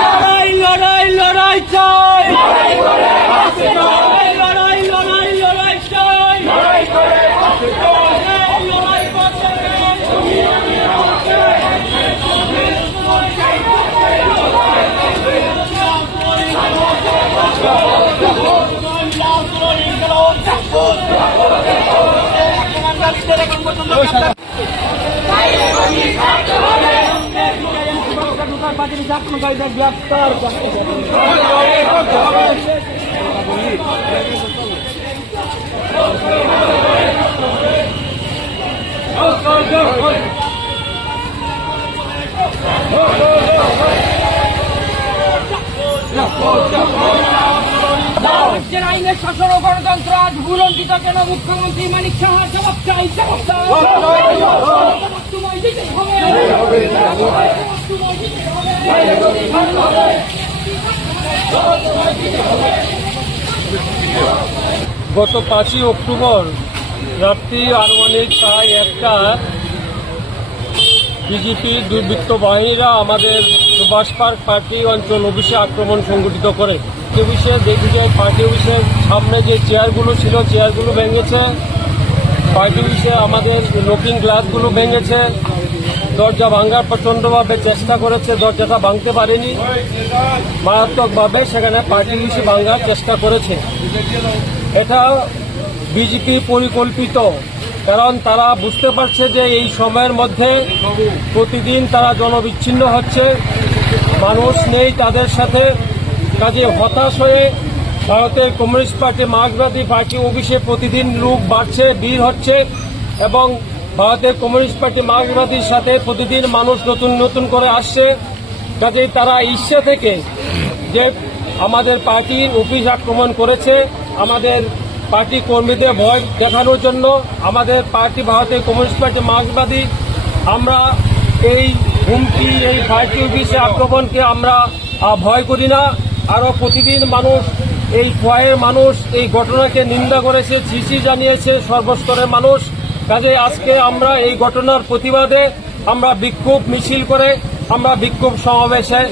লড়াই লড়াই লড়াই চাই, লড়াই লড়াই লড়াই চাই, লড়াই গ্রেফতার রাজ্যের আইনের শাসন ও গণতন্ত্র আজ ভুলণ্ঠিত কেন? মুখ্যমন্ত্রী মানিক সাহার জবাব চাই, জবাব চাই। গত 5ই অক্টোবর রাত্রি আনুমানিক প্রায় 1টা বিজেপি দুর্বৃত্ত বাহিনীরা আমাদের সুভাষ পার্ক পার্টি অঞ্চল অফিসে আক্রমণ সংঘটিত করে। অফিসে দেখি যে পার্টি অফিসের সামনে যে চেয়ারগুলো ছিল চেয়ারগুলো ভেঙেছে, পার্টি অফিসে আমাদের লুকিং গ্লাসগুলো ভেঙেছে, দরজা ভাঙার প্রচণ্ডভাবে চেষ্টা করেছে, দরজাটা ভাঙতে পারেনি, মারাত্মকভাবে সেখানে পার্টি অফিসে ভাঙার চেষ্টা করেছে। এটা বিজেপি পরিকল্পিত, কারণ তারা বুঝতে পারছে যে এই সময়ের মধ্যে প্রতিদিন তারা জনবিচ্ছিন্ন হচ্ছে, মানুষ নেই তাদের সাথে। কাজে হতাশ হয়ে ভারতের কমিউনিস্ট পার্টি মার্ক্সবাদী পার্টি অফিসে প্রতিদিন লোক বাড়ছে, ভিড় হচ্ছে এবং ভারতের কমিউনিস্ট পার্টি মার্ক্সবাদীর সাথে প্রতিদিন মানুষ নতুন নতুন করে আসছে। কাজেই তারা ইচ্ছে থেকে যে আমাদের পার্টির অফিস আক্রমণ করেছে, আমাদের পার্টি কর্মীদের ভয় দেখানোর জন্য। আমাদের পার্টি ভারতের কমিউনিস্ট পার্টি মার্ক্সবাদী আমরা এই হুমকি, এই পার্টি অফিসে আক্রমণকে আমরা ভয় করি না। আরও প্রতিদিন মানুষ, এই ভয়ের মানুষ এই ঘটনাকে নিন্দা করেছে, চিঠি জানিয়েছে সর্বস্তরের মানুষ। কাজে আজকে আমরা এই ঘটনার প্রতিবাদে আমরা বিক্ষোভ মিছিল করে আমরা বিক্ষোভ সমাবেশে